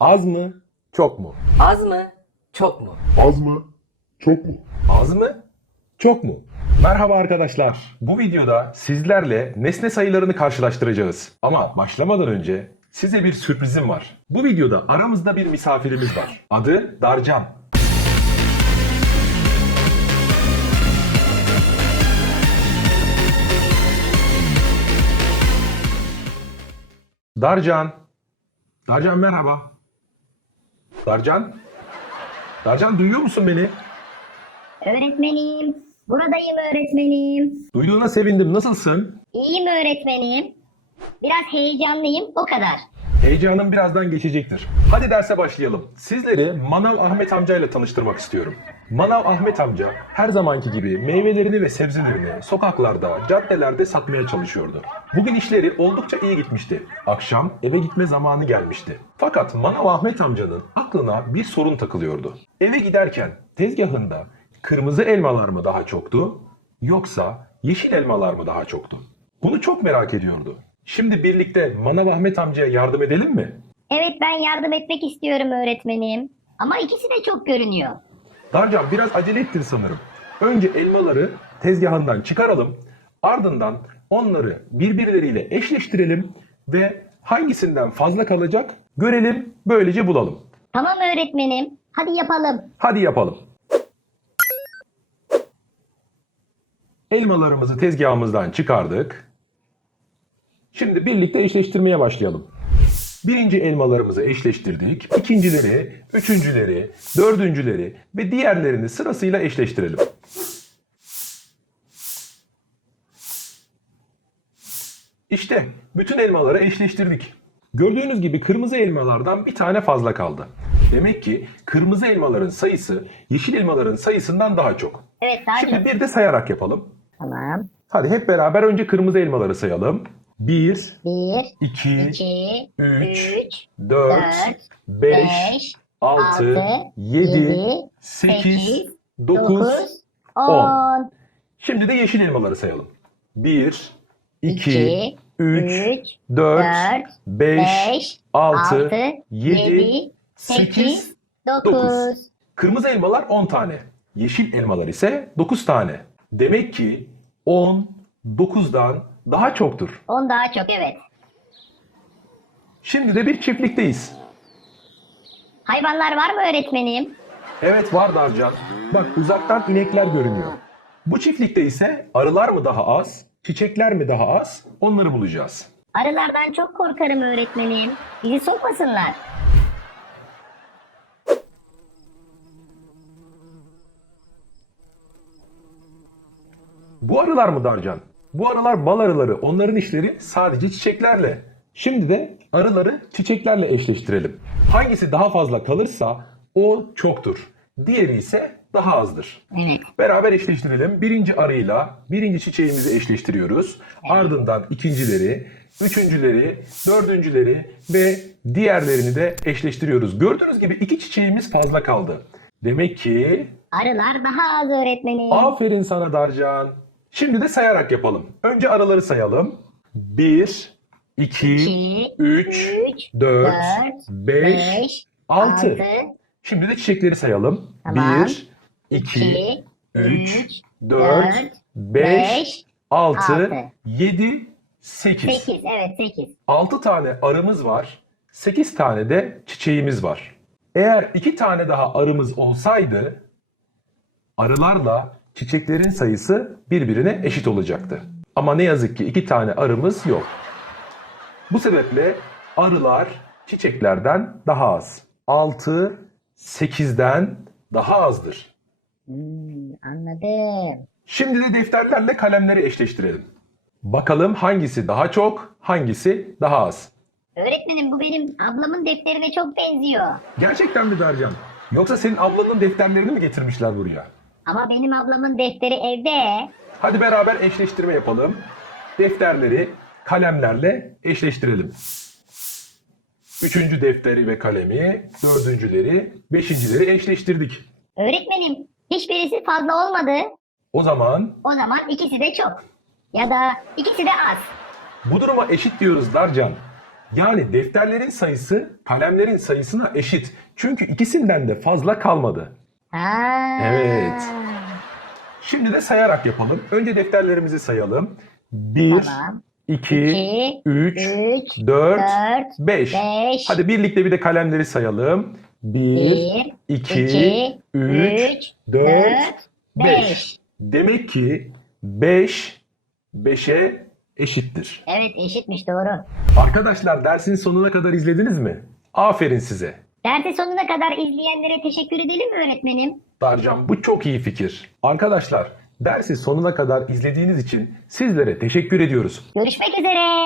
Az mı? Çok mu? Az mı? Çok mu? Az mı? Çok mu? Az mı? Çok mu? Merhaba arkadaşlar. Bu videoda sizlerle nesne sayılarını karşılaştıracağız. Ama başlamadan önce size bir sürprizim var. Bu videoda aramızda bir misafirimiz var. Adı Darcan. Darcan. Darcan merhaba. Darcan. Darcan duyuyor musun beni? Öğretmenim. Buradayım öğretmenim. Duyduğuna sevindim. Nasılsın? İyiyim öğretmenim. Biraz heyecanlıyım o kadar. Heyecanın birazdan geçecektir. Hadi derse başlayalım. Sizleri Manav Ahmet amca ile tanıştırmak istiyorum. Manav Ahmet amca her zamanki gibi meyvelerini ve sebzelerini sokaklarda, caddelerde satmaya çalışıyordu. Bugün işleri oldukça iyi gitmişti. Akşam eve gitme zamanı gelmişti. Fakat Manav Ahmet amcanın aklına bir sorun takılıyordu. Eve giderken tezgahında kırmızı elmalar mı daha çoktu yoksa yeşil elmalar mı daha çoktu? Bunu çok merak ediyordu. Şimdi birlikte Manav Ahmet amcaya yardım edelim mi? Evet ben yardım etmek istiyorum öğretmenim. Ama ikisi de çok görünüyor. Darcan biraz acele ettin sanırım. Önce elmaları tezgahından çıkaralım. Ardından onları birbirleriyle eşleştirelim ve hangisinden fazla kalacak görelim böylece bulalım. Tamam öğretmenim. Hadi yapalım. Hadi yapalım. Elmalarımızı tezgahımızdan çıkardık. Şimdi birlikte eşleştirmeye başlayalım. Birinci elmalarımızı eşleştirdik. İkincileri, üçüncüleri, dördüncüleri ve diğerlerini sırasıyla eşleştirelim. İşte bütün elmaları eşleştirdik. Gördüğünüz gibi kırmızı elmalardan bir tane fazla kaldı. Demek ki kırmızı elmaların sayısı yeşil elmaların sayısından daha çok. Evet daha Şimdi çok. bir de sayarak yapalım. Tamam. Hadi hep beraber önce kırmızı elmaları sayalım. 1, Bir, 2, iki, 3, üç, 4, dört, 5, beş, 6, altı, 7, yedi, 8, sekiz, 9. dokuz, on. Şimdi de yeşil elmaları sayalım. 1, 2, İki, 3, üç, 4, dört, 5, beş, 6, altı, 7, yedi, 8, sekiz, 9. dokuz. Kırmızı elmalar 10 tane. Yeşil elmalar ise 9 tane. Demek ki 10, 9'dan daha çoktur. On daha çok evet. Şimdi de bir çiftlikteyiz. Hayvanlar var mı öğretmenim? Evet var Darcan. Bak uzaktan inekler görünüyor. Bu çiftlikte ise arılar mı daha az, çiçekler mi daha az onları bulacağız. Arılardan çok korkarım öğretmenim. Bizi sokmasınlar. Bu arılar mı Darcan? Bu arılar bal arıları. Onların işleri sadece çiçeklerle. Şimdi de arıları çiçeklerle eşleştirelim. Hangisi daha fazla kalırsa o çoktur. Diğeri ise daha azdır. Evet. Beraber eşleştirelim. Birinci arıyla birinci çiçeğimizi eşleştiriyoruz. Ardından ikincileri, üçüncüleri, dördüncüleri ve diğerlerini de eşleştiriyoruz. Gördüğünüz gibi iki çiçeğimiz fazla kaldı. Demek ki Arılar daha az öğretmenim. aferin sana Darcan. Şimdi de sayarak yapalım. Önce araları sayalım. 1, 2, İki, 3, üç, 4, dört, 5, beş, 6. altı, Şimdi de çiçekleri sayalım. Tamam. 1, 2, iki, 3, üç, 4, dört, 5, beş, 6, altı. 7, 8. sekiz. Evet sekiz. 6 tane arımız var. 8 tane de çiçeğimiz var. Eğer 2 tane daha arımız olsaydı arılarla çiçeklerin sayısı birbirine eşit olacaktı. Ama ne yazık ki 2 tane arımız yok. Bu sebeple arılar çiçeklerden daha az. 6 8'den daha azdır. Hmm, anladım. Şimdi de defterlerle kalemleri eşleştirelim. Bakalım hangisi daha çok, hangisi daha az. Öğretmenim bu benim ablamın defterine çok benziyor. Gerçekten mi Darcan? Yoksa senin ablanın defterlerini mi getirmişler buraya? Ama benim ablamın defteri evde. Hadi beraber eşleştirme yapalım. Defterleri kalemlerle eşleştirelim. Üçüncü defteri ve kalemi, dördüncüleri, beşincileri eşleştirdik. Öğretmenim hiçbirisi fazla olmadı. O zaman O zaman ikisi de çok. Ya da ikisi de az. bu duruma eşit diyoruz Darcan. Yani defterlerin sayısı kalemlerin sayısına eşit. Çünkü ikisinden de fazla kalmadı. Ha. Evet. Şimdi de sayarak yapalım. Önce defterlerimizi sayalım. 1, Tamam. 2, 2, 3, 3, 4, 4, 5. 5, Hadi birlikte bir de kalemleri sayalım. 1, 1, 2, 2, 3, 3, 4, 4, 5. 5. Demek ki 5, 5'e eşittir. Evet eşitmiş doğru. Arkadaşlar dersin sonuna kadar izlediniz mi? Aferin size. Dersi sonuna kadar izleyenlere teşekkür edelim mi öğretmenim? Darcan bu çok iyi fikir. Arkadaşlar dersi sonuna kadar izlediğiniz için sizlere teşekkür ediyoruz. Görüşmek üzere.